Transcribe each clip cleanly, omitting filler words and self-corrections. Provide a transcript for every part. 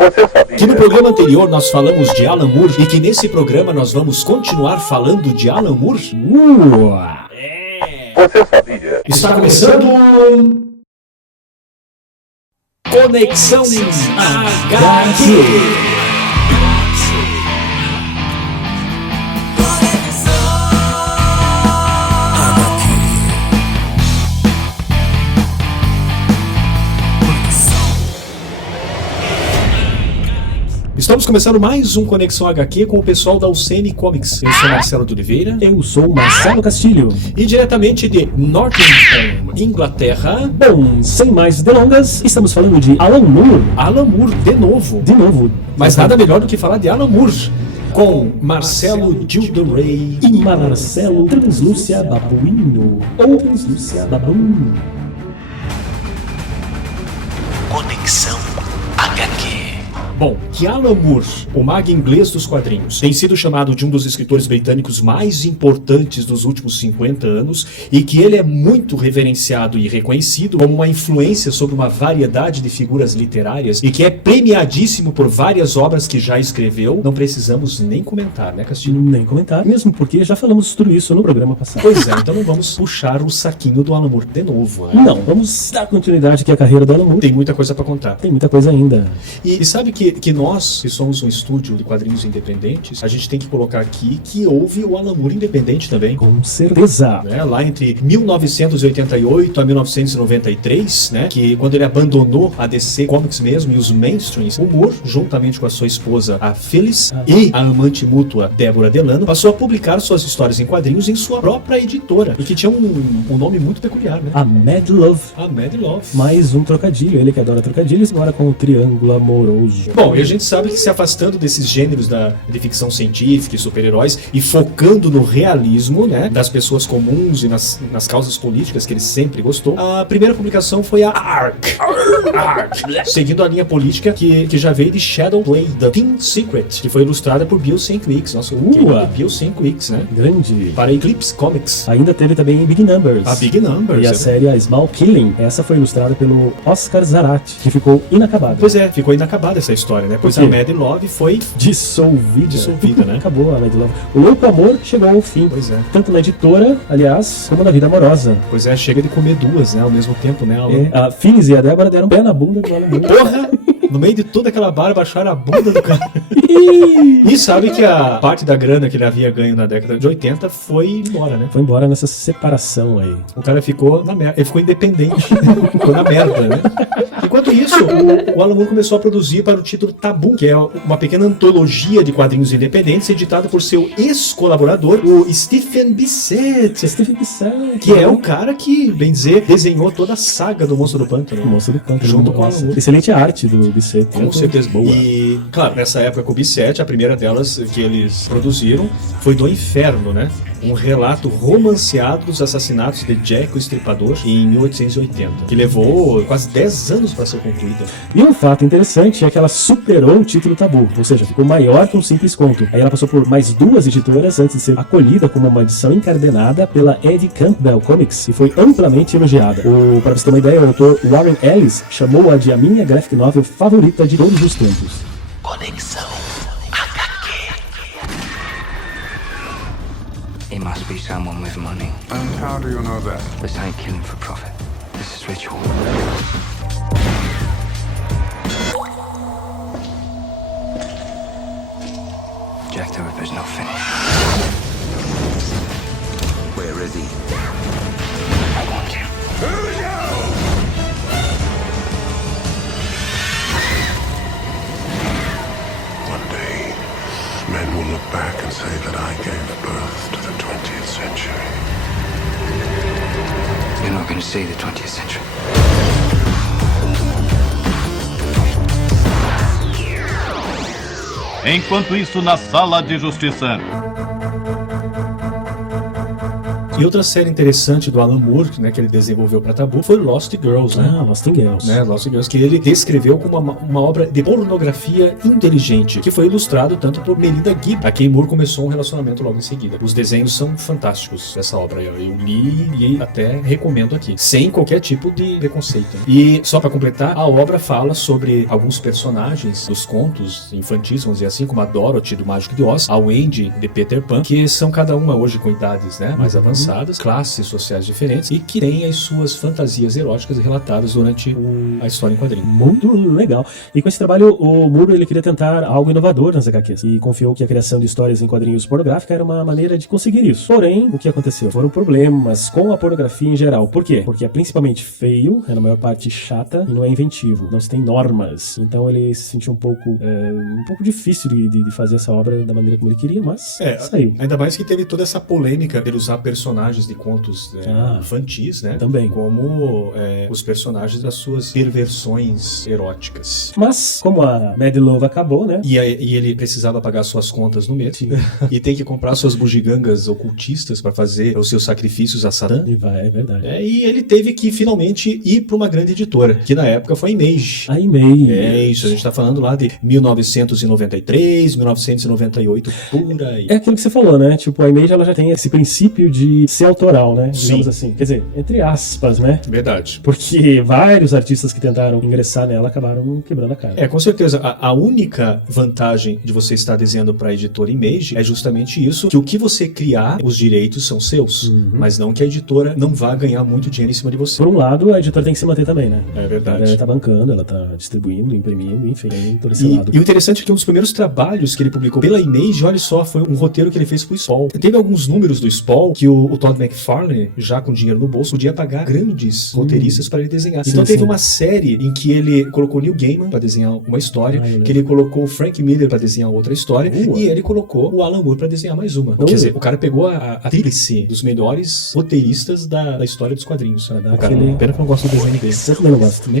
Você sabia que no programa anterior nós falamos de Alan Moore e que nesse programa nós vamos continuar falando de Alan Moore? Você sabia? Está começando Conexão HQ. Estamos começando mais um Conexão HQ com o pessoal da UCM Comics. Eu sou Marcelo de Oliveira. Eu sou Marcelo Castilho. E diretamente de Nottingham, Inglaterra. Bom, sem mais delongas, estamos falando de Alan Moore. Alan Moore de novo. De novo. Mas nada melhor do que falar de Alan Moore. Com Marcelo Gilderay e Marcelo Translúcia Babuino. Ou Translúcia Babuino. Conexão HQ. Bom, que Alan Moore, o mago inglês dos quadrinhos, tem sido chamado de um dos escritores britânicos mais importantes dos últimos 50 anos e que ele é muito reverenciado e reconhecido como uma influência sobre uma variedade de figuras literárias e que é premiadíssimo por várias obras que já escreveu, não precisamos nem comentar, né, Castilho? Nem comentar, mesmo porque já falamos tudo isso no programa passado. Pois é, então não vamos puxar o saquinho do Alan Moore de novo. Né? Não, vamos dar continuidade aqui à carreira do Alan Moore. Tem muita coisa pra contar. Tem muita coisa ainda. E sabe que nós, que somos um estúdio de quadrinhos independentes, a gente tem que colocar aqui que houve o Alan Moore independente também. Com certeza. Né? Lá entre 1988 a 1993, né? Que quando ele abandonou a DC Comics mesmo e os mainstreams, o Moore, juntamente com a sua esposa, a Phyllis, e a amante mútua, Deborah Delano, passou a publicar suas histórias em quadrinhos em sua própria editora, e que tinha um nome muito peculiar, né? A Mad Love. A Mad Love. Mais um trocadilho, ele que adora trocadilhos, agora com o triângulo amoroso. Bom, e a gente sabe que se afastando desses gêneros de ficção científica e super-heróis e focando no realismo, né, das pessoas comuns e nas causas políticas que ele sempre gostou, a primeira publicação foi a Ark, seguindo a linha política que já veio de Shadowplay, The Teen Secret, que foi ilustrada por Bill Sienkiewicz, nosso querido Bill Sienkiewicz, né? Grande. Para Eclipse Comics. Ainda teve também Big Numbers. A Big Numbers. E a série A Small Killing. Essa foi ilustrada pelo Oscar Zarate, que ficou inacabada. Pois é, ficou inacabada essa história, né? Pois a Mad Love foi dissolvida, né? Acabou a Mad Love. O Louco Amor chegou ao fim. Pois é. Tanto na editora, aliás, como na vida amorosa. Pois é, chega de comer duas, né? Ao mesmo tempo, né? A Phyllis e a Débora deram pé na bunda do Alan Moore. Porra! No meio de toda aquela barba, acharam a bunda do cara. E sabe que a parte da grana que ele havia ganho na década de 80 foi embora, né? Foi embora nessa separação aí. O cara ficou na merda. Ele ficou independente. Ficou na merda, né? Enquanto isso, o Alan Moore começou a produzir para o título Tabu, que é uma pequena antologia de quadrinhos independentes editada por seu ex-colaborador, o Stephen Bissette. Que é o cara que, bem dizer, desenhou toda a saga do Monstro do Pântano. O Monstro do Pântano. Junto com o Alan Moore. Excelente arte do Bissette. Com certeza boa. E, claro, nessa época com o Bissette, a primeira delas que eles produziram foi Do Inferno, né? Um relato romanceado dos assassinatos de Jack o Estripador em 1880, que levou quase 10 anos para ser concluída. E um fato interessante é que ela superou o título Tabu, ou seja, ficou maior que um simples conto. Aí ela passou por mais duas editoras antes de ser acolhida como uma edição encadenada pela Eddie Campbell Comics e foi amplamente elogiada. Para você ter uma ideia, o autor Warren Ellis chamou-a de a minha graphic novel favorita de todos os tempos. Conexão HQ. It must be someone with money. And how do you know that? This ain't killing for profit. This is ritual. Jack the Ripper's not finished. Where is he? I want you. Here we go! One day, men will look back and say that I gave birth to the 20th century. You're not going to see the 20th century. Enquanto isso, na Sala de Justiça. E outra série interessante do Alan Moore, né, que ele desenvolveu para Tabu, foi Lost Girls, né? Lost Girls. Né, Lost Girls, que ele descreveu como uma obra de pornografia inteligente, que foi ilustrado tanto por Melinda Gibb, a quem Moore começou um relacionamento logo em seguida. Os desenhos são fantásticos dessa obra. Eu li e até recomendo aqui, sem qualquer tipo de preconceito. E só para completar, a obra fala sobre alguns personagens dos contos infantis, vamos dizer assim, como a Dorothy do Mágico de Oz, a Wendy de Peter Pan, que são cada uma hoje com idades, né, mais avançadas, classes sociais diferentes e que têm as suas fantasias eróticas relatadas durante a história em quadrinho. Muito legal. E com esse trabalho, o Moore ele queria tentar algo inovador nas HQs e confiou que a criação de histórias em quadrinhos pornográfica era uma maneira de conseguir isso. Porém, o que aconteceu? Foram problemas com a pornografia em geral. Por quê? Porque é principalmente feio, é na maior parte chata e não é inventivo. Não se tem normas. Então ele se sentiu um pouco difícil de fazer essa obra da maneira como ele queria, mas saiu. Ainda mais que teve toda essa polêmica de usar personagens de contos infantis, né? Também. Como os personagens das suas perversões eróticas. Mas, como a Mad Love acabou, né? E ele precisava pagar suas contas no mês. E tem que comprar suas bugigangas ocultistas para fazer os seus sacrifícios a Satã. É verdade. E ele teve que finalmente ir para uma grande editora, que na época foi a Image. A Image. É isso, a gente tá falando lá de 1993, 1998, por aí. É aquilo que você falou, né? Tipo, a Image ela já tem esse princípio de ser autoral, né? Digamos assim. Quer dizer, entre aspas, né? Verdade. Porque vários artistas que tentaram ingressar nela acabaram quebrando a cara. Com certeza. A única vantagem de você estar desenhando para a editora Image é justamente isso, que o que você criar, os direitos são seus, mas não que a editora não vá ganhar muito dinheiro em cima de você. Por um lado, a editora tem que se manter também, né? É verdade. Ela tá bancando, ela tá distribuindo, imprimindo, enfim, todo esse lado. E o interessante é que um dos primeiros trabalhos que ele publicou pela Image, olha só, foi um roteiro que ele fez pro Spawn. Teve alguns números do Spawn que o Todd McFarlane, já com dinheiro no bolso, podia pagar grandes roteiristas para ele desenhar. Então teve uma série em que ele colocou Neil Gaiman para desenhar uma história, que ele colocou o Frank Miller para desenhar outra história, e ele colocou o Alan Moore para desenhar mais uma. Quer dizer, o cara pegou a tríplice dos melhores roteiristas da história dos quadrinhos. Pena que eu não gosto do desenho dele. Eu também não gosto. Nem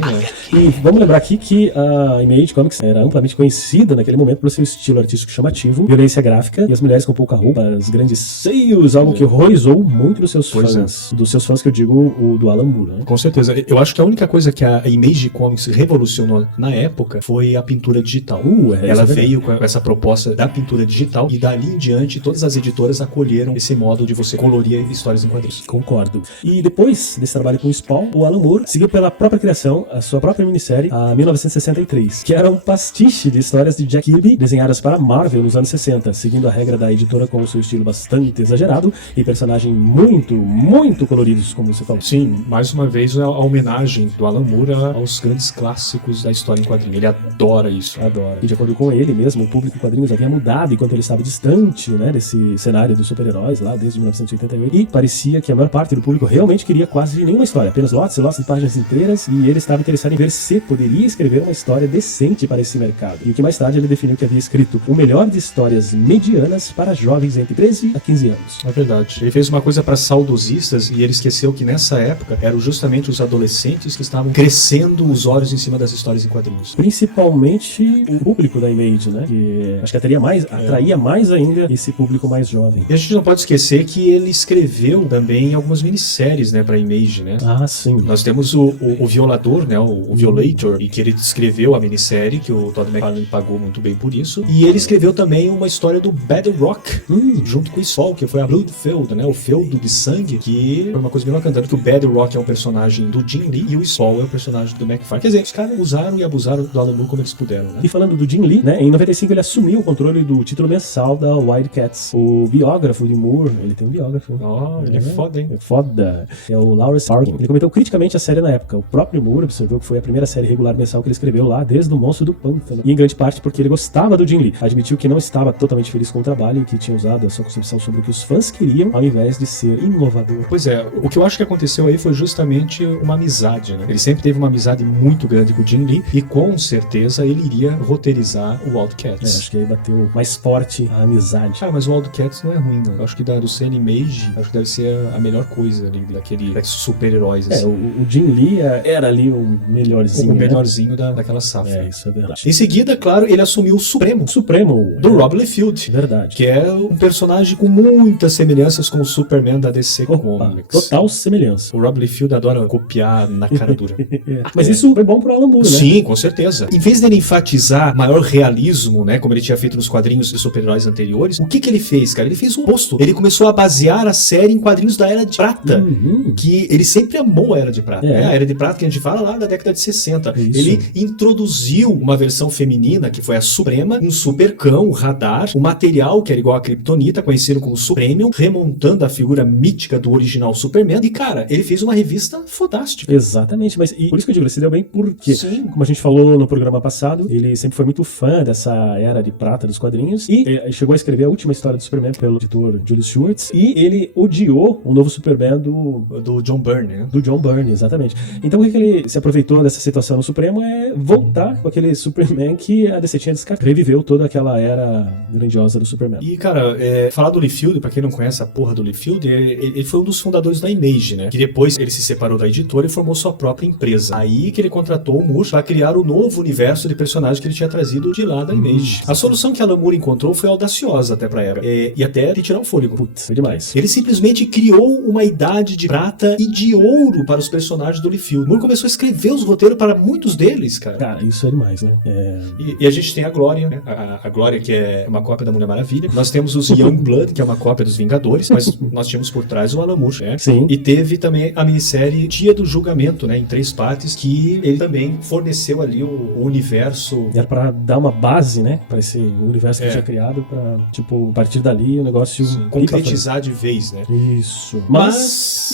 E vamos lembrar aqui que a Image Comics era amplamente conhecida naquele momento pelo seu estilo artístico chamativo, violência gráfica e as mulheres com pouca roupa, os grandes seios, algo que horrorizou muito dos seus fãs. Dos seus fãs que eu digo, o do Alan Moore, né? Com certeza. Eu acho que a única coisa que a Image Comics revolucionou na época foi a pintura digital. Ela veio com essa proposta da pintura digital e dali em diante todas as editoras acolheram esse modo de você colorir histórias em quadrinhos. Concordo. E depois desse trabalho com o Spawn, o Alan Moore seguiu pela própria criação a sua própria minissérie, a 1963, que era um pastiche de histórias de Jack Kirby desenhadas para a Marvel nos anos 60, seguindo a regra da editora com o seu estilo bastante exagerado e personagens muito coloridos, como você falou. Sim, mais uma vez a homenagem do Alan Moore aos grandes clássicos da história em quadrinhos. Ele adora isso. Adora. E de acordo com ele mesmo, o público em quadrinhos havia mudado enquanto ele estava distante, né, desse cenário dos super-heróis lá desde 1988, e parecia que a maior parte do público realmente queria quase nenhuma história, apenas lotes e lotes de páginas inteiras, e ele estava interessado em ver se poderia escrever uma história decente para esse mercado. E o que mais tarde ele definiu que havia escrito o melhor de histórias medianas para jovens entre 13 a 15 anos. É verdade. Ele fez uma coisa para saudosistas e ele esqueceu que nessa época eram justamente os adolescentes que estavam crescendo os olhos em cima das histórias em quadrinhos. Principalmente o público da Image, né? Que acho que atraía mais ainda esse público mais jovem. E a gente não pode esquecer que ele escreveu também algumas minisséries, né, para Image, né? Ah, sim. Nós temos o Violador, né, o Violator, e que ele escreveu a minissérie, que o Todd McFarlane pagou muito bem por isso. E ele escreveu também uma história do Battle Rock, junto com o Spawn, que foi a Bloodfield, né, o feudo de sangue, que foi uma coisa bem bacana, que o Battle Rock é um personagem do Jim Lee e o Spawn é um personagem do McFarlane. Quer dizer, os caras usaram e abusaram do Alan Moore como eles puderam, né? E falando do Jim Lee, né, em 95 ele assumiu o controle do título mensal da Wildcats. O biógrafo de Moore, ele tem um biógrafo. Ele é foda, hein? É foda. É o Lawrence Arkin. Ele comentou criticamente a série na época. O próprio Moore observou que foi a primeira série regular mensal que ele escreveu lá desde o Monstro do Pântano. E em grande parte porque ele gostava do Jim Lee. Admitiu que não estava totalmente feliz com o trabalho e que tinha usado a sua concepção sobre o que os fãs queriam, ao invés de ser inovador. Pois é, o que eu acho que aconteceu aí foi justamente uma amizade, né? Ele sempre teve uma amizade muito grande com o Jim Lee e com certeza ele iria roteirizar o Wildcats. Acho que aí bateu mais forte a amizade. Mas o Wildcats não é ruim, não. Eu acho que do Sam Image, acho que deve ser a melhor coisa ali, daqueles super-heróis. Assim. O Jim Lee era ali o melhorzinho. O melhorzinho daquela safra. Isso é verdade. Em seguida, claro, ele assumiu o Supremo. Supremo. Do Rob Liefeld. Verdade. Que é um personagem com muitas semelhanças com o Superman da DC Opa, Comics. total semelhança. O Rob Liefeld adora copiar na cara dura. Mas isso foi bom pro Alan Moore, né? Sim, com certeza. Em vez dele enfatizar maior realismo, né, como ele tinha feito nos quadrinhos de super-heróis anteriores, o que ele fez, cara? Ele fez o oposto. Ele começou a basear a série em quadrinhos da Era de Prata, que ele sempre amou a Era de Prata. Né? A Era de Prata que a gente fala lá da década de 60. Isso. Ele introduziu uma versão feminina, que foi a Suprema, um supercão, um radar, um material que era igual a Kryptonita, conhecido como Supremium, remontando a figura mítica do original Superman. E, cara, ele fez uma revista fodástica. Exatamente, mas e por isso que eu digo, ele se deu bem porque, Sim. como a gente falou no programa passado, ele sempre foi muito fã dessa Era de Prata dos quadrinhos e chegou a escrever a última história do Superman pelo editor Julius Schwartz e ele odiou o novo Superman Do John Byrne, né? do John Byrne, exatamente. Então o que ele se aproveitou dessa situação no Supremo é voltar com aquele Superman que a DC tinha descartado. Reviveu toda aquela era grandiosa do Superman. E, cara, falar do Liefeld, pra quem não conhece a porra do Liefeld, ele foi um dos fundadores da Image, né? Que depois ele se separou da editora e formou sua própria empresa. Aí que ele contratou o Moore pra criar o novo universo de personagens que ele tinha trazido de lá da Image. A solução que Alan Moore encontrou foi audaciosa até pra época. E até de tirar o fôlego. Putz, foi demais. Ele simplesmente criou uma idade de prata e de ouro para os personagens do Liefeld. Moore começou a escrever os roteiros para muitos deles, cara. Cara, isso é demais, né? E a gente tem a Glória, né? A Glória, que é uma cópia da Mulher Maravilha. Nós temos os Youngblood, que é uma cópia dos Vingadores, mas nós tínhamos por trás o Alan Moore, né? Sim. E teve também a minissérie Dia do Julgamento, né? Em 3 partes, que ele também forneceu ali o universo. Era pra dar uma base, né? Pra esse universo que ele tinha criado, pra, tipo, a partir dali o negócio... concretizar de vez, né? Isso. Mas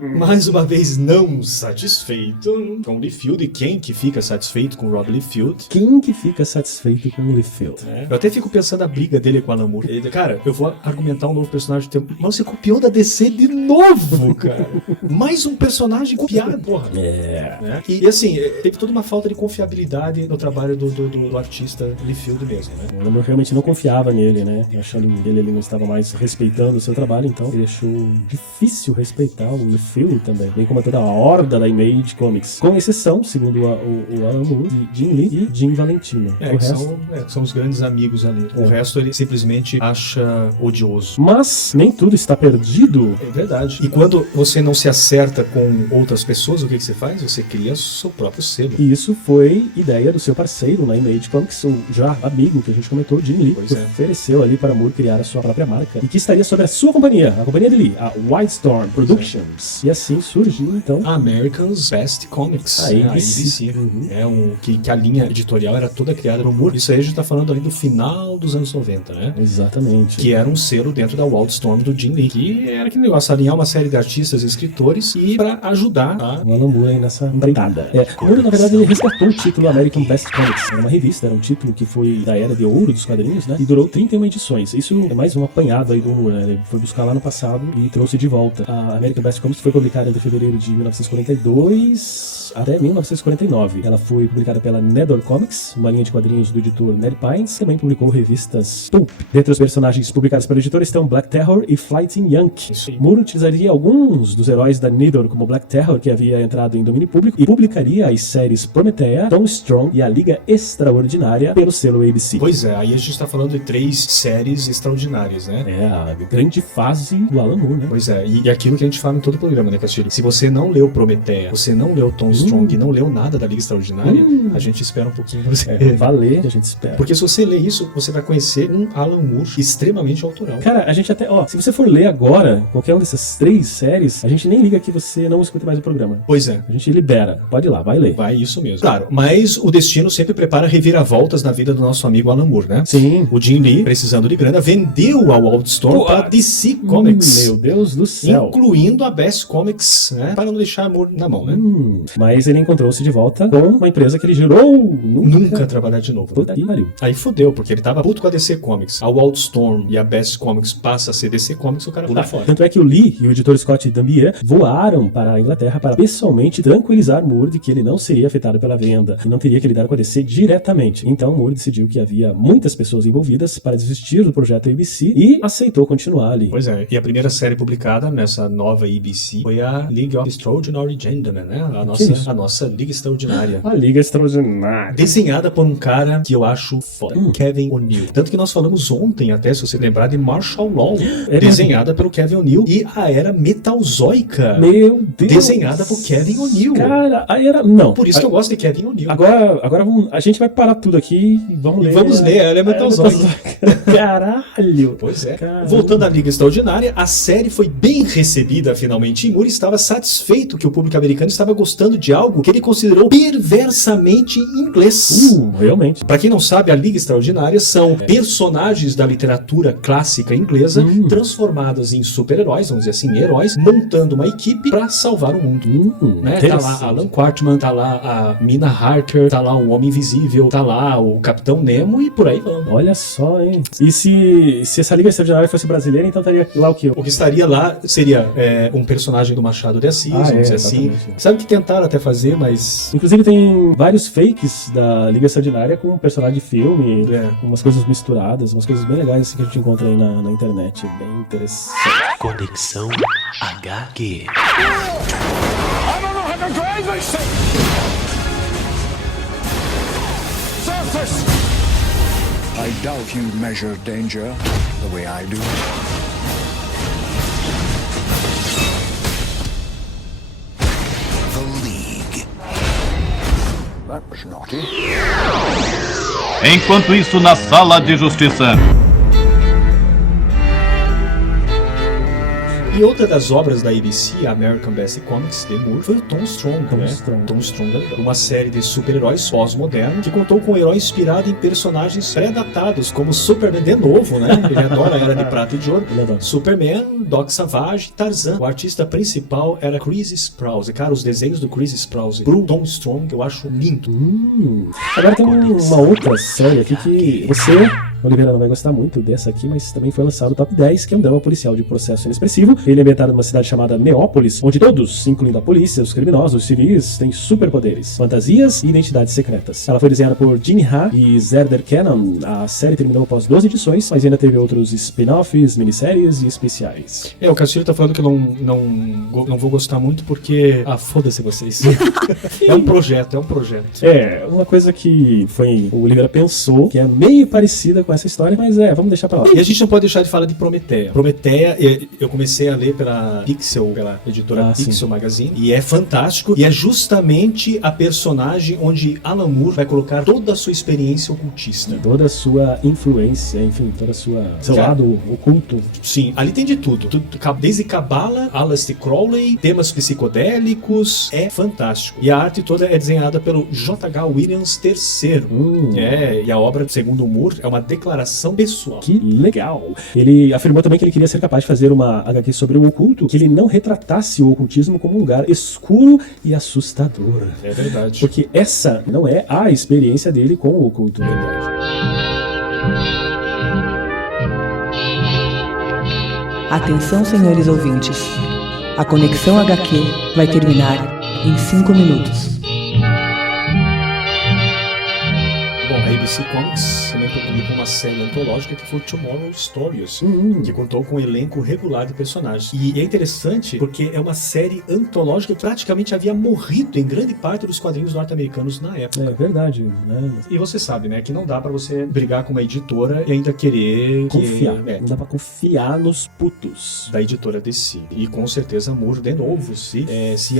mais uma vez não satisfeito com o Liefeld. E quem que fica satisfeito com o Rob Liefeld? Quem que fica satisfeito com o Liefeld? Eu até fico pensando a briga dele com o Alan Moore. Cara, eu vou argumentar um novo personagem do tempo. Mas você copiou da DC de novo, cara. Mais um personagem copiado, porra. Né? E assim, teve toda uma falta de confiabilidade no trabalho do artista Liefeld mesmo, né? O Alan Moore realmente não confiava nele, né? Achando que ele não estava mais respeitando o seu trabalho, então ele achou difícil respeitar o Liefeld também, bem como toda a horda da Image Comics. Com exceção, segundo o Alan Moore, de Jim Lee e Jim Valentino. O resto... são os grandes amigos ali. O resto ele simplesmente acha odioso. Mas nem tudo está perdido. É verdade. E quando você não se acerta com outras pessoas, o que você faz? Você cria seu próprio selo. E isso foi ideia do seu parceiro na Image Comics, o já amigo que a gente comentou, Jim Lee, que ofereceu ali para Moore criar a sua própria marca e que estaria sob a sua companhia, a companhia de Lee, a Wildstorm Productions. E assim surgiu, então, America's Best Comics. A ABC. Que a linha editorial era toda criada no Moore. Isso aí a gente tá falando ali do final dos anos 90, né? Exatamente. Que era um selo dentro da Wildstorm do Jim Lee. Que era aquele negócio, alinhar uma série de artistas e escritores e pra ajudar o Alan Moore aí nessa empreitada. O Moore, na verdade, ele resgatou o título American Best Comics. Era uma revista, era um título que foi da era de ouro dos quadrinhos, né? E durou 31 edições. Isso é mais um apanhado aí do Moore, né? Ele foi buscar lá no passado e trouxe de volta. A American Best Comics foi publicada entre fevereiro de 1942 até 1949. Ela foi publicada pela Nedor Comics, uma linha de quadrinhos do editor Ned Pines, também publicou revistas Pulp. Dentre os personagens publicados pela editora estão Black Terror e Fighting Yankee. Moore utilizaria alguns dos heróis da Nedor, como Black Terror, que havia entrado em domínio público, e publicaria as séries Prometheia, Tom Strong e a Liga Extraordinária pelo selo ABC. Pois é, aí a gente tá falando de 3 séries extraordinárias, né? A grande fase do Alan Moore, né? Pois é, e aquilo que a gente fala em todo o programa, né, Castilho? Se você não leu Prometheia, você não leu Tom Strong e não leu nada da Liga Extraordinária, a gente espera um pouquinho pra você. Valer, a gente espera. Porque se você ler isso, você vai conhecer um Alan Moore extremamente autoral. Cara, a gente até, se você for ler agora qualquer uma dessas 3 séries, a gente nem liga que você não escuta mais o programa. Pois é. A gente libera. Pode ir lá, vai ler. Vai, isso mesmo. Claro, mas o destino sempre prepara reviravoltas na vida do nosso amigo Alan Moore, né? Sim. O Jim Lee, precisando de grana, vendeu a Wildstorm para DC Comics. Meu Deus do céu. Incluindo a Best Comics, né? Para não deixar Moore na mão, né? Mas ele encontrou-se de volta com uma empresa que ele jurou nunca trabalhar de novo. Puta que pariu. Aí fodeu, porque ele tava puto com a DC Comics. A Wildstorm e a Best Comics passa a ser DC Comics, o cara pula fora. Tanto é que o Lee e o editor Scott Dambier voaram para a Inglaterra para pessoalmente tranquilizar Moore de que ele não seria afetado pela venda e não teria que lidar com a DC diretamente. Então Moore decidiu que havia muitas pessoas envolvidas para desistir do projeto ABC e aceitou continuar ali. Pois é, e a primeira série publicada nessa nova ABC foi a League of Extraordinary Gentlemen, né? A nossa Liga Extraordinária. A Liga Extraordinária. Desenhada por um cara que eu acho foda, Kevin O'Neill. Tanto que nós falamos ontem, até, se você lembrar, de Marshall Law. desenhada pelo Kevin O'Neill, e a Era Metalzoica, Meu Deus! desenhada por Kevin O'Neill. Cara, a Era... Não. Por isso que eu gosto de Kevin O'Neill. Agora a gente vai parar tudo aqui e vamos ler. Vamos ler a Era Metalzoica. Caralho! Pois é. Caramba. Voltando à Liga Extraordinária, a série foi bem recebida finalmente, e Moore estava satisfeito que o público americano estava gostando de algo que ele considerou perversamente inglês. Realmente. Pra quem não sabe, a Liga Extraordinária são personagens da literatura clássica inglesa transformados em super-heróis, vamos dizer assim, heróis, montando uma equipe pra salvar o mundo. Né? Tá lá Alan Quartman, tá lá a Mina Harker, tá lá o Homem Invisível, tá lá o Capitão Nemo e por aí vamos. Olha só, hein? E se essa Liga Extraordinária fosse brasileira, então estaria lá o quê? O que estaria lá seria um personagem do Machado de Assis, vamos dizer assim. Exatamente. Sabe que tentaram até fazer, mas... Inclusive tem vários fakes da Liga Extraordinária com personagem de filme, umas coisas misturadas, umas coisas bem legais assim, que a gente encontra aí na internet. Bem interessante. Conexão HQ. I don't know how to drive this thing! Surface! I doubt you measure danger the way I do. The League. That was naughty. Enquanto isso, na sala de justiça. E outra das obras da ABC, a American Basic Comics, de Moore, foi o Tom Strong, Tom Strong, uma série de super-heróis pós-moderno que contou com um herói inspirado em personagens pré-datados, como Superman de novo, né? Ele adora a Era de Prata e de Ouro. Superman, Doc Savage e Tarzan. O artista principal era Chris Sprouse. Cara, os desenhos do Chris Sprouse pro Tom Strong eu acho lindo. Agora tem uma outra série aqui que você, Oliveira, não vai gostar muito dessa aqui, mas também foi lançado o Top 10, que é um drama policial de processo inexpressivo. Ele é ambientado numa cidade chamada Neópolis, onde todos, incluindo a polícia, os criminosos, os civis, têm superpoderes, fantasias e identidades secretas. Ela foi desenhada por Gene Ha e Zerder Cannon. A série terminou após 12 edições, mas ainda teve outros spin-offs, minisséries e especiais. O Castilho tá falando que eu não vou gostar muito porque... foda-se vocês. É um projeto. É, uma coisa que o Oliveira pensou, que é meio parecida com essa história, mas vamos deixar pra lá. E a gente não pode deixar de falar de Prometeia. Prometeia, eu comecei a ler pela Pixel, pela editora Pixel Magazine, e é fantástico, e é justamente a personagem onde Alan Moore vai colocar toda a sua experiência ocultista. Toda a sua influência, enfim, seu lado oculto. Sim, ali tem de tudo. Desde Cabala, Aleister Crowley, temas psicodélicos, é fantástico. E a arte toda é desenhada pelo J.H. Williams III. E a obra, segundo Moore, é uma declaração pessoal. Que legal! Ele afirmou também que ele queria ser capaz de fazer uma HQ sobre o oculto, que ele não retratasse o ocultismo como um lugar escuro e assustador. É verdade. Porque essa não é a experiência dele com o oculto. Atenção, senhores ouvintes. A Conexão HQ vai terminar em 5 minutos. Bom, a ABC Comics também publicou uma série antológica que foi Tomorrow Stories, que contou com um elenco regular de personagens. E é interessante porque é uma série antológica que praticamente havia morrido em grande parte dos quadrinhos norte-americanos na época. É verdade, né? E você sabe, né, que não dá pra você brigar com uma editora e ainda querer confiar. Não dá pra confiar nos putos da editora DC. E com certeza Moore, de novo, se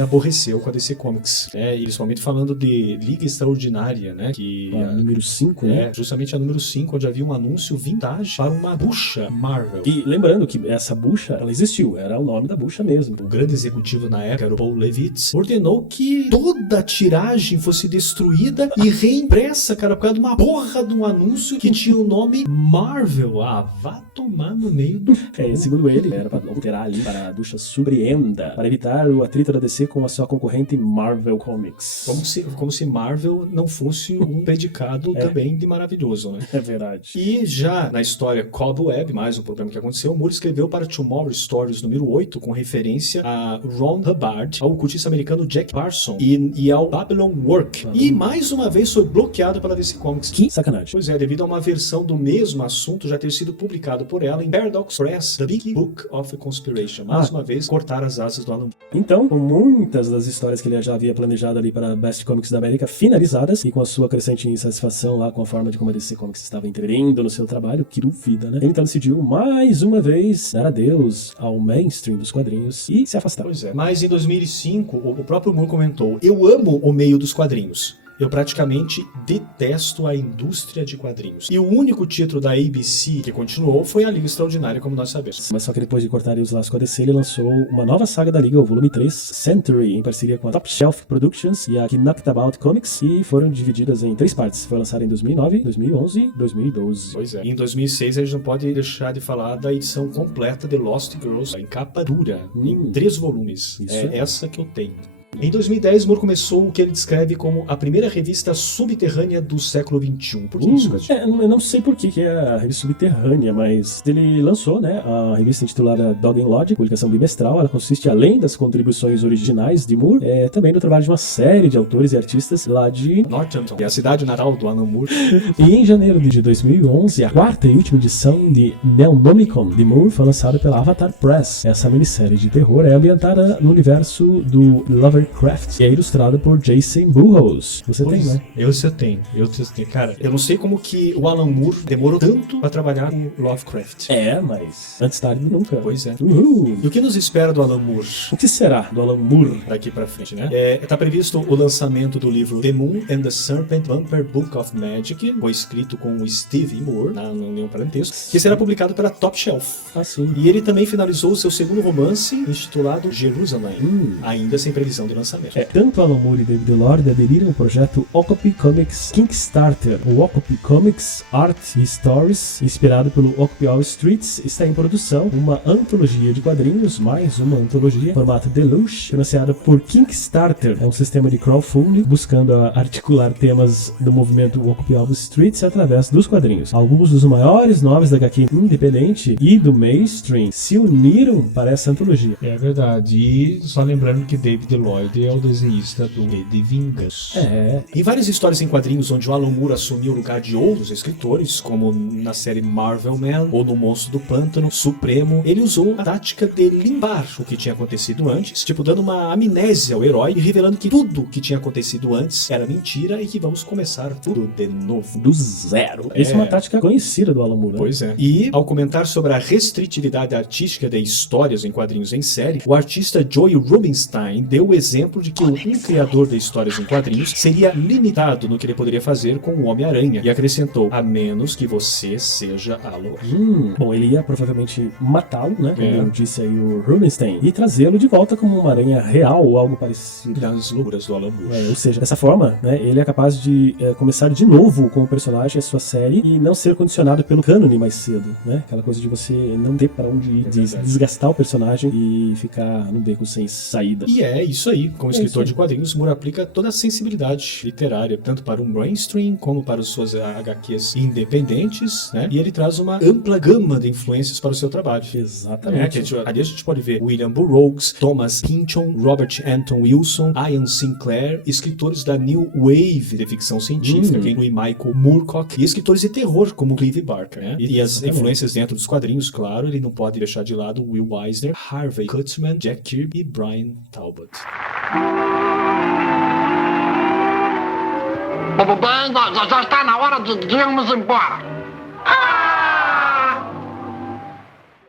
aborreceu com a DC Comics. E principalmente falando de Liga Extraordinária, né? Que número 5, né? Justamente a número 5, onde havia um anúncio vintage para uma bucha Marvel. E lembrando que essa bucha, ela existiu, era o nome da bucha mesmo. O grande executivo na época, era o Paul Levitz, ordenou que toda a tiragem fosse destruída e reimpressa, cara, por causa de uma porra de um anúncio que tinha o nome Marvel. Vá tomar no meio do... Segundo ele, era para alterar ali para a bucha surpreenda, para evitar o atrito da DC com a sua concorrente Marvel Comics. Como se Marvel não fosse um predicado também de maravilhoso, né? É verdade. E já na história Cobweb, mais um problema que aconteceu, Moore escreveu para Tomorrow Stories número 8, com referência a Ron Hubbard, ao cultista americano Jack Parson e ao Babylon Work. E mais uma vez foi bloqueado pela DC Comics. Que sacanagem. Pois é, devido a uma versão do mesmo assunto já ter sido publicado por ela em Paradox Press, The Big Book of Conspiration. Mais uma vez, cortar as asas do Alan. Então, com muitas das histórias que ele já havia planejado ali para Best Comics da América finalizadas, e com a sua crescente insatisfação lá com a forma de como a DC Comics Comics estava interferindo no seu trabalho, que duvida, né? Ele então decidiu mais uma vez dar adeus ao mainstream dos quadrinhos e se afastar. Pois é. Mas em 2005, o próprio Moore comentou: eu amo o meio dos quadrinhos. Eu praticamente detesto a indústria de quadrinhos. E o único título da ABC que continuou foi a Liga Extraordinária, como nós sabemos. Mas só que depois de cortar os laços com a DC, ele lançou uma nova saga da Liga, o volume 3, Century, em parceria com a Top Shelf Productions e a Knocked About Comics, e foram divididas em 3 partes. Foi lançado em 2009, 2011 e 2012. Pois é. E em 2006 a gente não pode deixar de falar da edição completa de Lost Girls, em capa dura, em 3 volumes. Isso é essa que eu tenho. Em 2010, Moore começou o que ele descreve como a primeira revista subterrânea do século XXI. Por que isso, Cadinho? Eu não sei por que é a revista subterrânea, mas ele lançou, né, a revista intitulada Dog and Logic, publicação bimestral. Ela consiste, além das contribuições originais de Moore, também do trabalho de uma série de autores e artistas lá de Northampton, que é a cidade natal do Alan Moore. E em janeiro de 2011, a quarta e última edição de Necronomicon de Moore foi lançada pela Avatar Press. Essa minissérie de terror é ambientada no universo do Lovecraft e é ilustrada por Jason Burrows. Você tem, né? Eu tenho. Cara, eu não sei como que o Alan Moore demorou tanto pra trabalhar com Lovecraft. Mas antes tarde nunca. Pois é. Uhul. E o que nos espera do Alan Moore? O que será do Alan Moore Daqui pra frente, né? Tá previsto o lançamento do livro The Moon and the Serpent Bumper Book of Magic, foi escrito com o Steve Moore, não nenhum parentesco, que será publicado pela Top Shelf. sim. E ele também finalizou o seu segundo romance, intitulado Jerusalém, ainda sem previsão de lançamento. Tanto Alan Moore e David Lord aderiram ao projeto Okapi Comics Kickstarter. O Okapi Comics Art e Stories, inspirado pelo Okapi All Streets, está em produção, uma antologia de quadrinhos, mais uma antologia, formato deluxe, financiada por Kickstarter. É um sistema de crowdfunding buscando articular temas do movimento Okapi All Streets através dos quadrinhos. Alguns dos maiores nomes da HQ independente e do mainstream se uniram para essa antologia. É verdade. E só lembrando que David Lloyd é o desenhista do V de Vingança. Em várias histórias em quadrinhos onde o Alan Moore assumiu o lugar de outros escritores, como na série Marvel Man ou no Monstro do Pântano Supremo, ele usou a tática de limpar o que tinha acontecido antes, tipo dando uma amnésia ao herói e revelando que tudo que tinha acontecido antes era mentira e que vamos começar tudo de novo. Do zero. Essa é uma tática conhecida do Alan Moore. Pois é. E, ao comentar sobre a restritividade artística de histórias em quadrinhos em série, o artista Joey Rubinstein deu o exemplo de que um criador de histórias em quadrinhos seria limitado no que ele poderia fazer com o Homem-Aranha, e acrescentou: a menos que você seja Alan. Bom, ele ia provavelmente matá-lo, né? Como disse aí o Rubinstein, e trazê-lo de volta como uma aranha real ou algo parecido. Das loucuras do Alan Moore. Ou seja, dessa forma, né, ele é capaz de começar de novo com o personagem, a sua série, e não ser condicionado pelo cânone mais cedo, né? Aquela coisa de você não ter para onde ir, desgastar o personagem e ficar no beco sem saída. E é isso aí. Como escritor de quadrinhos, Moore aplica toda a sensibilidade literária, tanto para o mainstream como para as suas HQs independentes, né? E ele traz uma ampla gama de influências para o seu trabalho. Exatamente. Ali a gente pode ver William Burroughs, Thomas Pynchon, Robert Anton Wilson, Ian Sinclair, escritores da New Wave de ficção científica, que inclui Michael Moorcock, e escritores de terror como Clive Barker, né? E as influências dentro dos quadrinhos, claro, ele não pode deixar de lado Will Eisner, Harvey Kurtzman, Jack Kirby e Brian Talbot. Tudo bem, já está na hora de irmos embora.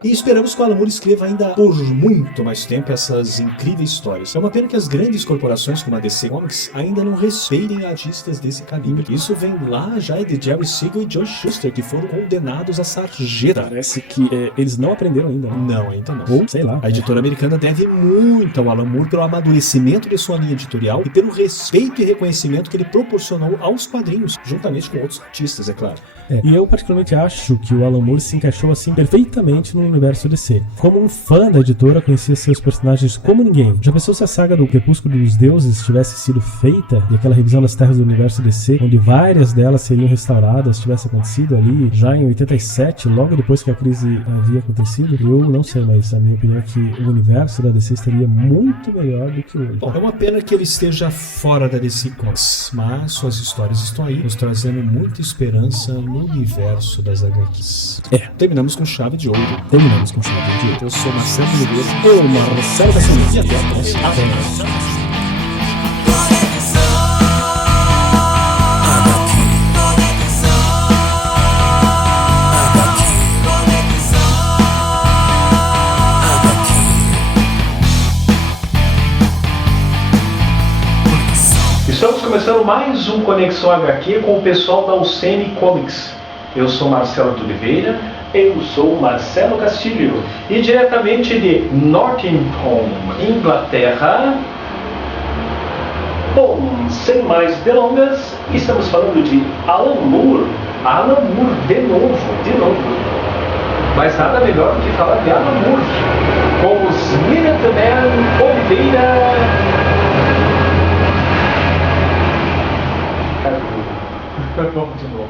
E esperamos que o Alan Moore escreva ainda por muito mais tempo essas incríveis histórias. É uma pena que as grandes corporações como a DC Comics ainda não respeitem artistas desse calibre. Isso vem lá já de Jerry Siegel e Joe Shuster, que foram condenados à sarjeta. Parece que eles não aprenderam ainda. Não, ainda não. Ou, sei lá. A editora americana deve muito ao Alan Moore pelo amadurecimento de sua linha editorial e pelo respeito e reconhecimento que ele proporcionou aos quadrinhos, juntamente com outros artistas, é claro. E eu particularmente acho que o Alan Moore se encaixou assim perfeitamente no universo DC. Como um fã da editora, conhecia seus personagens como ninguém. Já pensou se a saga do Crepúsculo dos Deuses tivesse sido feita e aquela revisão das terras do universo DC, onde várias delas seriam restauradas, tivesse acontecido ali já em 87, logo depois que a crise havia acontecido? Eu não sei, mas a minha opinião é que o universo da DC estaria muito melhor do que hoje. Bom, é uma pena que ele esteja fora da DC Comics, mas suas histórias estão aí, nos trazendo muita esperança no universo das HQs. Terminamos com chave de ouro. Eu sou Marcelo Oliveira. Eu, Marcelo Cassiano. E até a próxima. Estamos começando mais um Conexão HQ com o pessoal da UCM Comics. Eu sou Marcelo de Oliveira. Eu sou Marcelo Castilho. E diretamente de Northampton, Inglaterra. Bom, sem mais delongas, estamos falando de Alan Moore. Alan Moore, de novo. Mas nada melhor do que falar de Alan Moore. Com os Minutemen Oliveira. Vamos de novo.